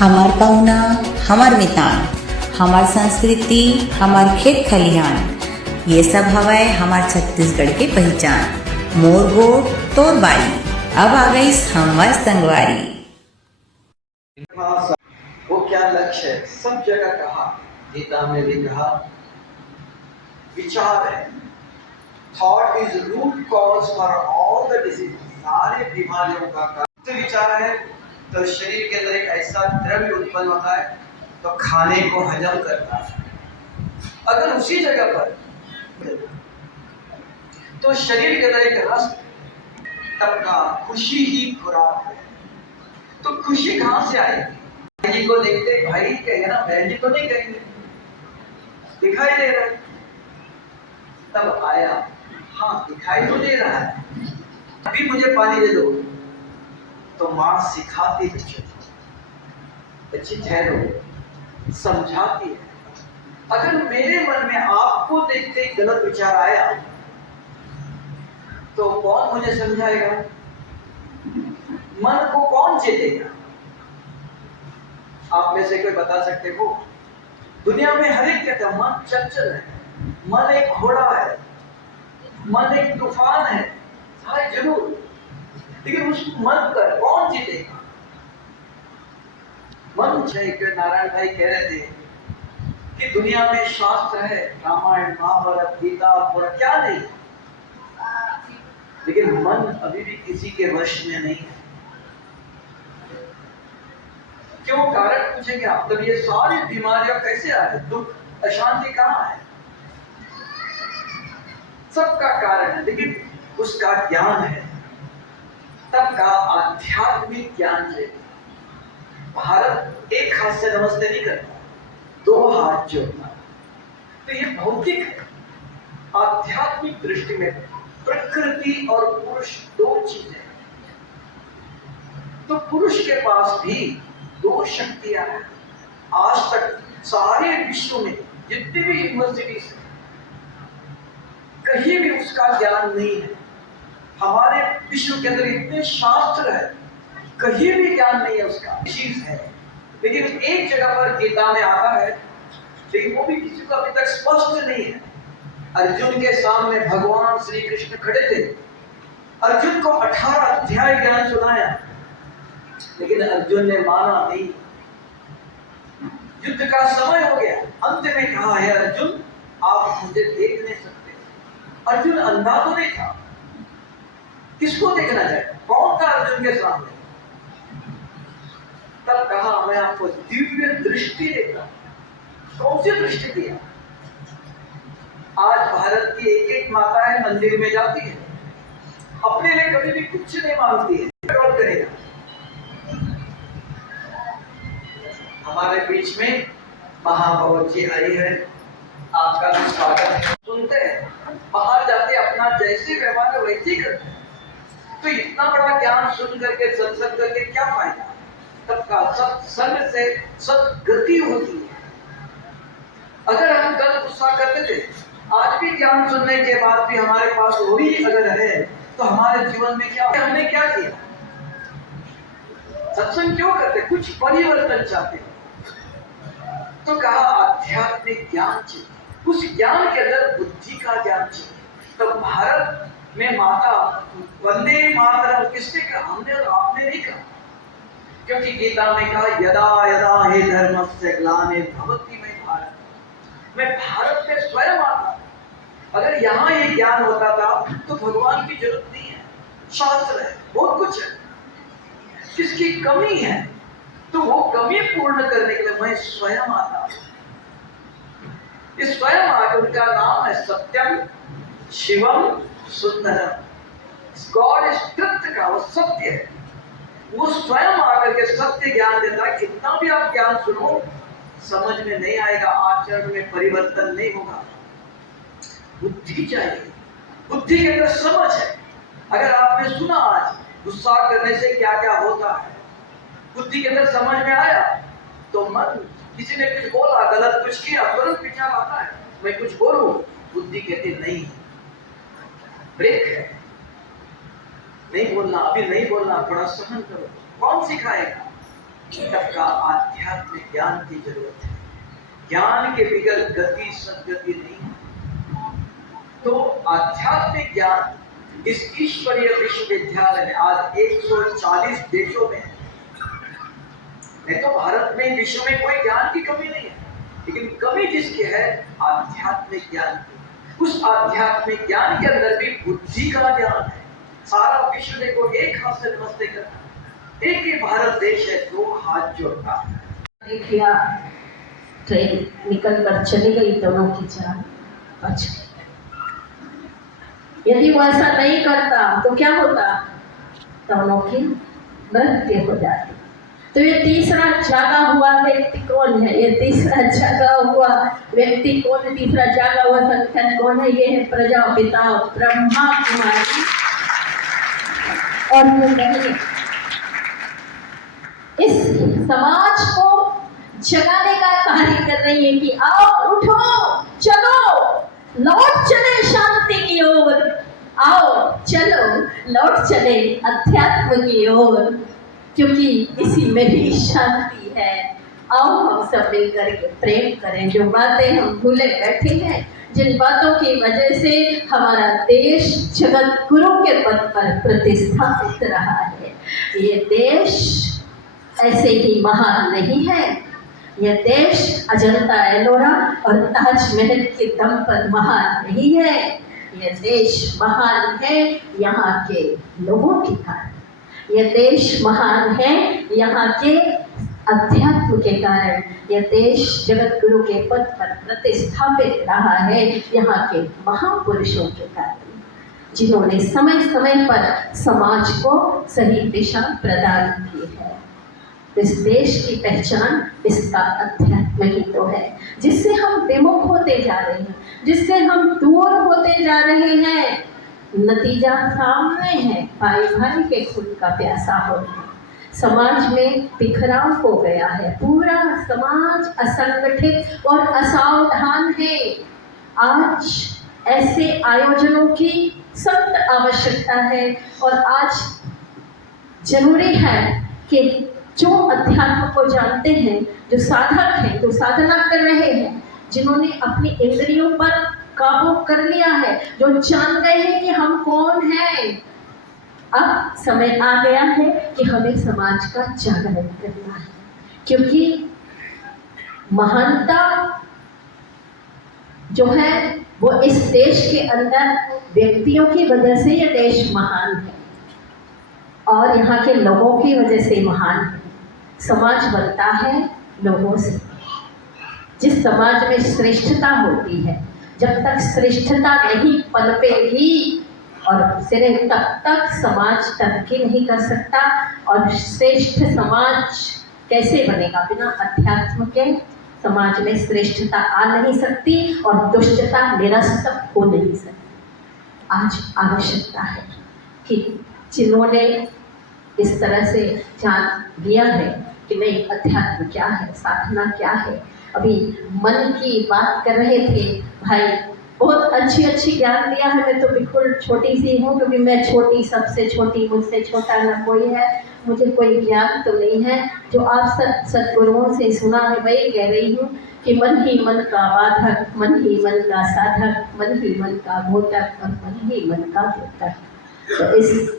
हमार पहुना हमार मितान, हमार संस्कृति हमार खेत खलिहान, ये सब हवाए हमार छत्तीसगढ़ के पहचान। मोर गोड़ तोर बारी, अब आ गई हमार संगवारी। वो क्या लक्ष्य है, सब जगह कहा, गीता में भी कहा, विचार है। Thought is root cause for all the disease, सारे बीमारियों का कारण विचार है। तो शरीर के अंदर एक ऐसा द्रव्य उत्पन्न होता है तो खाने को हजम करता है। अगर उसी जगह पर तो शरीर के अंदर एक रस तबका, खुशी ही खुराक है। तो खुशी कहां से आएगी? भाई जी को देखते भाई कहेंगे ना, बहन जी तो नहीं कहेंगे, दिखाई दे रहा है तब आया। हाँ दिखाई तो दे रहा है, अभी मुझे पानी दे दो। तो माँ सिखाती बच्चे बच्ची ठहरो, समझाती है। अगर मेरे मन में आपको देखते ही गलत विचार आया तो कौन मुझे समझाएगा? मन को कौन चेतेगा? आप में से कोई बता सकते हो? दुनिया में हर एक कहता है मन चंचल है, मन एक घोड़ा है, मन एक तूफान है। हाँ जरूर, लेकिन उस मन पर कौन जीतेगा? मन नारायण भाई कह रहे थे कि दुनिया में शास्त्र है, रामायण महाभारत गीता पुराण, क्या नहीं, लेकिन मन अभी भी किसी के वश में नहीं है। क्यों? कारण पूछेंगे आप, तब ये सारी बीमारियां कैसे आ रही, दुख अशांति कहां है? सबका कारण है, लेकिन उसका ज्ञान है, तब का आध्यात्मिक ज्ञान चाहिए। भारत एक हाथ से नमस्ते नहीं करता, दो हाथ जोड़ता। तो ये भौतिक है। आध्यात्मिक दृष्टि में प्रकृति और पुरुष दो चीजें हैं। तो पुरुष के पास भी दो शक्तियां हैं। आज तक सारे विश्व में जितनी भी यूनिवर्सिटीज हैं, कहीं भी उसका ज्ञान नहीं है। हमारे विश्व के अंदर इतने शास्त्र है, कहीं भी ज्ञान नहीं है उसका, चीज है। लेकिन एक जगह पर गीता में आता है, लेकिन वो भी किसी को अभी तक स्पष्ट नहीं है। अर्जुन के सामने भगवान श्री कृष्ण खड़े थे, अर्जुन को 18 अध्याय ज्ञान सुनाया, लेकिन अर्जुन ने माना नहीं। युद्ध का समय हो गया, अंत में कहा है अर्जुन आप मुझे देख नहीं सकते। अर्जुन अंधा तो नहीं था, किसको देखना चाहिए? कौन था अर्जुन के सामने? तब कहा मैं आपको दिव्य दृष्टि देता हूं। कौन सी दृष्टि दिया? आज भारत की एक एक माताएं मंदिर में जाती है, अपने लिए कभी भी कुछ नहीं मांगती है, कौन करेगा? हमारे बीच में महापौर जी आई है, आपका भी स्वागत है। सुनते हैं, बाहर जाते अपना जैसे व्यवहार है वैसे ही करते हैं। तो इतना बड़ा ज्ञान सुन करके सत्संग करके क्या फायदा? तब का सत्संग से सदगति होती है। अगर हम कल गुस्सा करते थे, आज भी ज्ञान सुनने के बाद भी हमारे पास वही अगर है, तो हमारे जीवन में क्या, हमने क्या किया? सत्संग क्यों करते? कुछ परिवर्तन चाहते। तो कहा आध्यात्मिक ज्ञान चाहिए, उस ज्ञान के अंदर बुद्धि का ज्ञान चाहिए। तो भारत में माता वंदे मातरम किसने कहा? हमने और आपने नहीं कहा, क्योंकि गीता में कहा यदा यदा हे धर्मस्य ग्लानिर्भवति में भारत, मैं भारत में स्वयं आता। अगर यहाँ ये ज्ञान होता था तो भगवान की जरूरत नहीं है, शास्त्र है, बहुत कुछ है। किसकी कमी है तो वो कमी पूर्ण करने के लिए मैं स्वयं आता। इस स्वयं आकर उनका नाम है सत्यम शिवम सुंदरम। गॉड इज ट्रुथ का, वो सत्य है। वो स्वयं आकर के सत्य ज्ञान देता है। कितना भी आप ज्ञान सुनो, समझ में नहीं आएगा, आचरण में परिवर्तन नहीं होगा। बुद्धि चाहिए, बुद्धि के अंदर समझ है। अगर आपने सुना आज गुस्सा करने से क्या क्या होता है, बुद्धि के अंदर समझ में आया, तो मन, किसी ने कुछ बोला, गलत कुछ किया, तुरंत विचार आता है मैं कुछ बोलूं, बुद्धि कहती नहीं, ब्रेक है, नहीं बोलना, अभी नहीं बोलना, थोड़ा सहन करो। कौन सिखाएगा? तब का आध्यात्मिक ज्ञान की जरूरत है। ज्ञान के बगैर गति सदगति नहीं है। तो आध्यात्मिक ज्ञान इस ईश्वरीय विश्वविद्यालय में आज 140 देशों में है। नहीं तो भारत में विश्व में कोई ज्ञान की कमी नहीं है, लेकिन कमी जिसकी है आध्यात्मिक ज्ञान की। उस आध्यात्मिक ज्ञान के अंदर भी बुद्धि का ज्ञान है। सारा विश्व देखो एक हाथ से नमस्ते करता, एक ही भारत देश है, दो हाथ जोड़ता। देखिए ट्रेन निकल कर चली गई, दोनों की जान बच गई। यदि वो ऐसा नहीं करता तो क्या होता? दोनों की मृत्यु हो जाती। तो ये तीसरा जागा हुआ व्यक्ति कौन है? ये तीसरा जागा हुआ व्यक्ति कौन है? तीसरा जागा हुआ संगठन कौन है? ये है प्रजापिता ब्रह्मा कुमारी। और ये इस समाज को जगाने का कार्य कर रही है कि आओ उठो, चलो लौट चले शांति की ओर, आओ चलो लौट चले अध्यात्म की ओर, क्योंकि इसी में ही शांति है। आओ हम सब मिलकर के प्रेम करें। जो बातें हम भूले बैठे हैं, जिन बातों की वजह से हमारा देश जगत गुरु के पद पर प्रतिष्ठापित रहा है, ये देश ऐसे ही महान नहीं है। यह देश अजंता एलोरा और ताजमहल के दम पर महान नहीं है। यह देश महान है यहाँ के लोगों के कारण। यह देश महान है यहाँ के अध्यात्म के कारण। यह देश जगत गुरु के पद पर प्रतिष्ठापित रहा है यहाँ के महापुरुषों के कारण, जिन्होंने समय समय पर समाज को सही दिशा प्रदान की है। इस देश की पहचान इसका अध्यात्म ही तो है, जिससे हम विमुख होते जा रहे हैं, जिससे हम दूर होते जा रहे हैं। नतीजा सामने है, भाई भाई के खून का प्यासा हो रहा है। समाज में बिखराव हो गया है, पूरा समाज असंगठित और असावधान है। आज ऐसे आयोजनों की सख्त आवश्यकता है और आज जरूरी है कि जो अध्यात्म को जानते हैं, जो साधक हैं, जो साधना कर रहे हैं, जिन्होंने अपनी इंद्रियों पर काबू कर लिया है, जो जान गए हैं कि हम कौन हैं, अब समय आ गया है कि हमें समाज का जागरण करना है। क्योंकि महानता जो है वो इस देश के अंदर व्यक्तियों की वजह से ये देश महान है और यहाँ के लोगों की वजह से महान है। समाज बनता है लोगों से। जिस समाज में श्रेष्ठता होती है, जब तक श्रेष्ठता नहीं पनपेगी और सिर्फ तब तक समाज तरक्की नहीं कर सकता। और श्रेष्ठ समाज कैसे बनेगा? बिना अध्यात्म के समाज में श्रेष्ठता आ नहीं सकती और दुष्टता निरस्त हो नहीं सकती। आज आवश्यकता है कि जिन्होंने इस तरह से जान लिया है कि नहीं अध्यात्म क्या है, साधना क्या है। अभी मन की बात कर रहे थे भाई, बहुत अच्छी ज्ञान दिया है। मैं तो बिल्कुल छोटी सी हूँ, क्योंकि मैं छोटी, सबसे छोटी, मुझसे छोटा ना कोई है, मुझे कोई ज्ञान तो नहीं है। जो आप सद्गुरुओं से सुना है वही कह रही हूँ कि मन ही मन का बाधक, मन ही मन का साधक, मन ही मन का घोटक और मन ही मन का घोटक। तो इस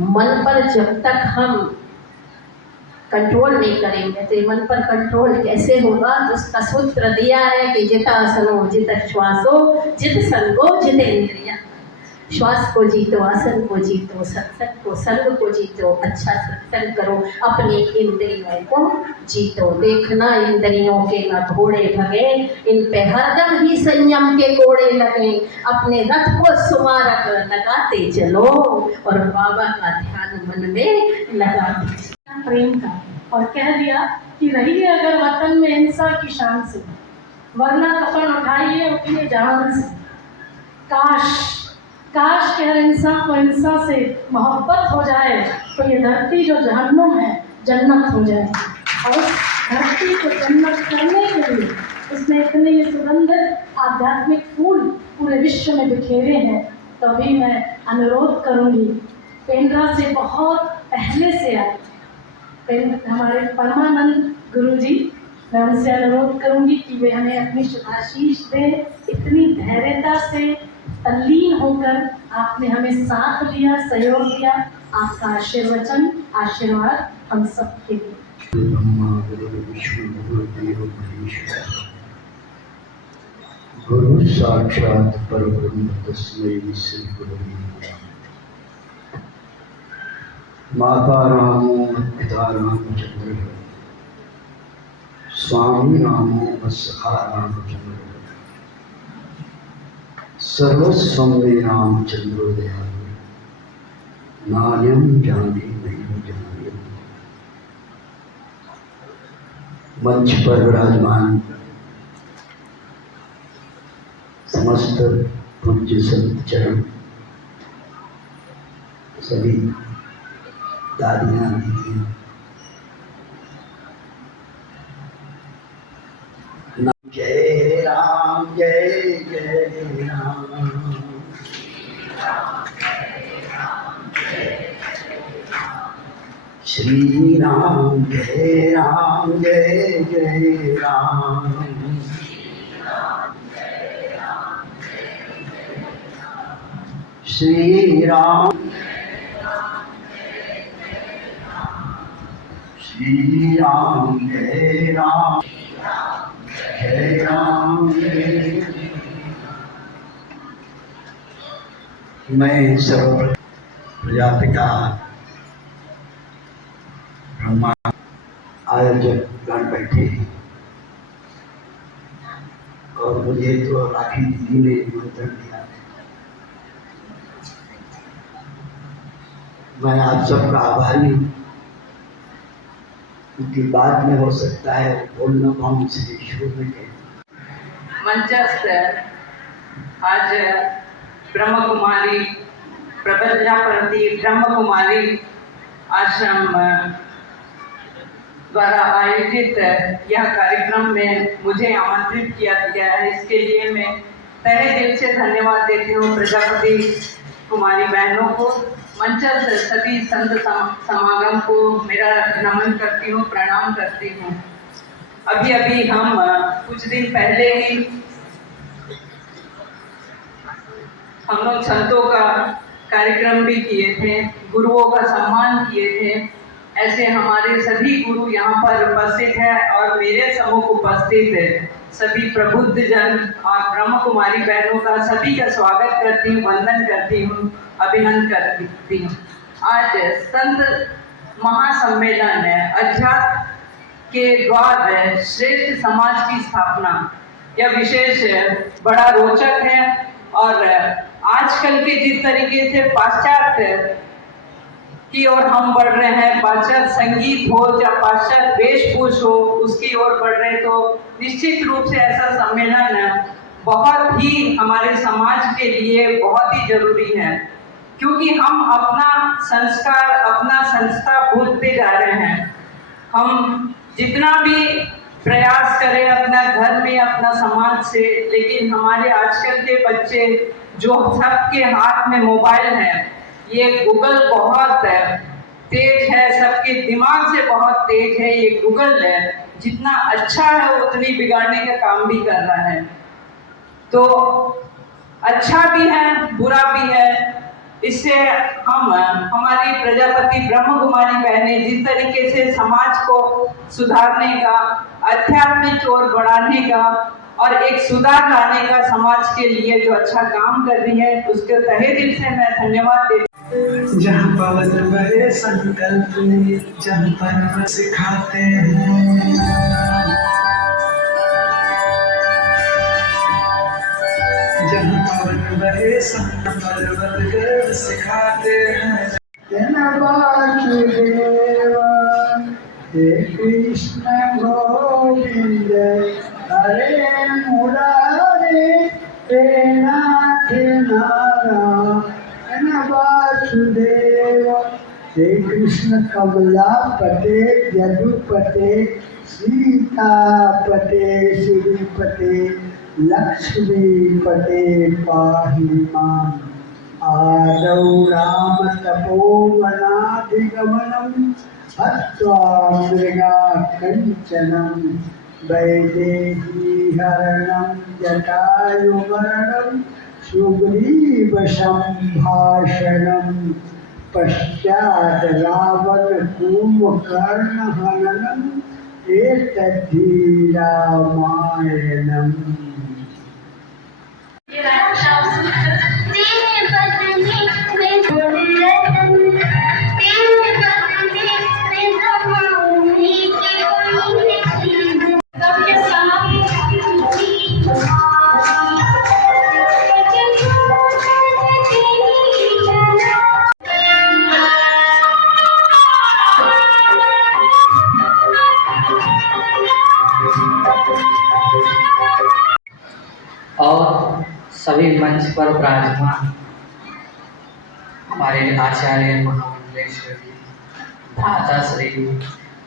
मन पर जब तक हम कंट्रोल नहीं करेंगे तो ये मन पर कंट्रोल कैसे होगा? तो उसका सूत्र दिया है कि जित आसनो जित श्वासो जित संगो जितेंद्रिया। श्वास को जीतो, आसन को जीतो, सत्संग को, संग को जीतो, अच्छा सत्संग करो, अपनी इंद्रियों को जीतो। देखना इंद्रियों के न घोड़े भगे, इन पे हरदम ही संयम के कोड़े लगे। अपने रथ को सुमारक लगाते चलो और बाबा का ध्यान मन में लगाते चलो। प्रेम का और कह दिया कि रहिए अगर वतन में हिंसा की शान से, वरना कफन उठाइए उठिए जहान से। काश के हर इंसान को हिंसा से मोहब्बत हो जाए तो ये धरती जो जहन्नुम है जन्नत हो जाए। और उस धरती को जन्नत करने के लिए उसने इतने ये सुगंधित आध्यात्मिक फूल पूरे विश्व में बिखेरे हैं। तभी मैं अनुरोध करूंगी, पेंड्रा से बहुत पहले से आए हमारे परमानंद गुरु जी, मैं उनसे अनुरोध करूंगी कि वे हमें अपनी शुभाशीष दें। इतनी धैर्यता से तल्लीन होकर आपने हमें साथ दिया, सहयोग दिया। आपका आशीर्वचन, आशीर्वाद हम सबके लिए। ब्रह्मा गुरु विष्णु गुरुदेव महेश्वर, गुरु साक्षात परब्रह्म तस्मै श्री गुरवे नमः। माता रामो पिता रामचंद्र, स्वामी रामो सखा रामचंद्र, सर्वस्वं मे रामचंद्रो दयालु, नान्यं जाने नहीं जाने। मंच पर विराजमान समस्त पूज्य संत चरण, सभी दादियाँ दीदियाँ, जय राम जय जय राम, श्री राम जय जय राम, श्री राम श्री राम जय राम जय राम जय। मैं सर्व प्रजापिता ब्रह्मा आयोजक गण बैठे हैं और मुझे तो राखी दीदी ने निमंत्रण दिया। मैं आप सबका आभारी हूँ, क्योंकि बाद में हो सकता है बोलना पाऊँ इसलिए शुरू में कहें। मंचस्थ आज ब्रह्म कुमारी प्रजापति ब्रह्म कुमारी आश्रम द्वारा आयोजित यह कार्यक्रम में मुझे आमंत्रित किया गया है। इसके लिए मैं तहे दिल से धन्यवाद देती हूँ प्रजापति कुमारी बहनों को, मंचस्थ सभी संत समागम को मेरा नमन करती हूँ, प्रणाम करती हूँ। अभी अभी हम कुछ दिन पहले ही हम लोग संतों का कार्यक्रम भी किए थे, गुरुओं का सम्मान किए थे। ऐसे हमारे सभी गुरु यहाँ पर उपस्थित हैं और मेरे सम्मुख उपस्थित है सभी प्रबुद्ध जन और ब्रह्म कुमारी बहनों का सभी का स्वागत करती हूँ, वंदन करती हूँ, अभिनंदन करती हूँ। आज संत महासम्मेलन है, अध्यात्म के द्वार श्रेष्ठ समाज की स्थापना, यह विशेष बड़ा रोचक है। और आजकल के जिस तरीके से पाश्चात्य की ओर हम बढ़ रहे हैं, पाश्चात्य संगीत हो या पाश्चात्य वेशभूष हो, उसकी ओर बढ़ रहे हैं, तो निश्चित रूप से ऐसा सम्मेलन बहुत ही हमारे समाज के लिए बहुत ही जरूरी है, क्योंकि हम अपना संस्कार, अपना संस्था भूलते जा रहे हैं। हम जितना भी प्रयास करें अपना घर में, अपना समाज से, लेकिन हमारे आजकल के बच्चे जो सबके हाथ में मोबाइल है, ये गूगल बहुत तेज है, सबके दिमाग से बहुत तेज है। ये गूगल है, जितना अच्छा है उतनी बिगाड़ने का काम भी कर रहा है। तो अच्छा भी है, बुरा भी है। इससे हम हमारी प्रजापति ब्रह्म कुमारी बहनें जिस तरीके से समाज को सुधारने का, आध्यात्मिक की ओर बढ़ाने का और एक सुधार लाने का समाज के लिए जो अच्छा काम कर रही है, उसके तहे दिल से मैं धन्यवाद देती हूँ। जहाँ पवन बहे संकल्प, जहाँ पर सिखाते हैं, जहाँ पवन बहे संकल्प सिखाते हैं। हे कृष्ण गोविंद हरे मुरारे, हे नाथ नारायण वासुदेव। हे कृष्ण कमलापते यदुपते, सीतापते श्रीपते, लक्ष्मीपते पाहि माम्। आदौ राम तपोवनाधिगमनम्, हत्वा मृगा कंचनं वैदेही हरणं जटायुमरणं सुग्रीवसम्भाषणं पश्चात् रावण कुम्भकर्णहननम् एतद्धि रामायणम्। और सभी मंच पर विराजमान हमारे आचार्य महामंडलेश्वर जी, भ्राताश्री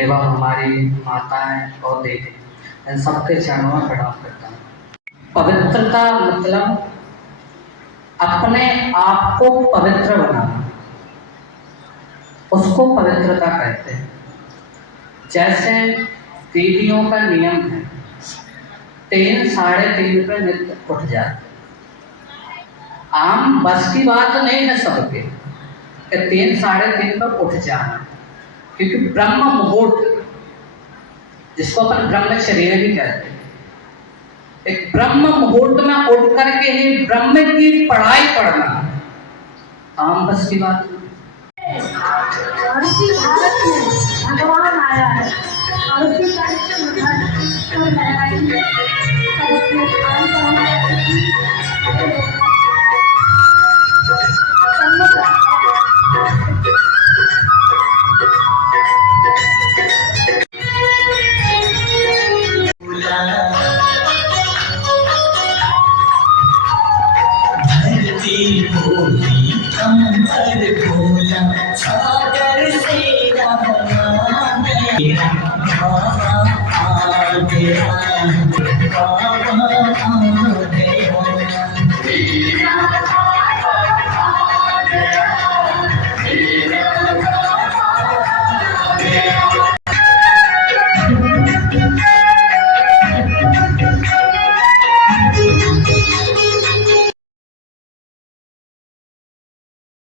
एवं हमारी माताएं और दीदी, इन सबके चरणों में प्रणाम करता हूँ। पवित्रता मतलब अपने आप को पवित्र बनाना, उसको पवित्रता कहते हैं। जैसे दीदियों का नियम है 3 साढ़े 3 पे नित्य उठ जाते। आम बस की बात नहीं है सबके कि 3 साढ़े 3 पर उठ जाना, क्योंकि ब्रह्म मुहूर्त, जिसको अपन ब्रह्मचर्य भी कहते हैं, एक ब्रह्म मुहूर्त में उठ करके ही ब्रह्म की पढ़ाई पढ़ना आम बस की बात नहीं। और इसी भारत में भगवान आया है और उसी कार्यक्रम में लहराएंगे। सब अपने स्थान पर हमारे अतिथि सम्मत धरती बोली अंबर बोला सागर से रहा मेरा आ गया।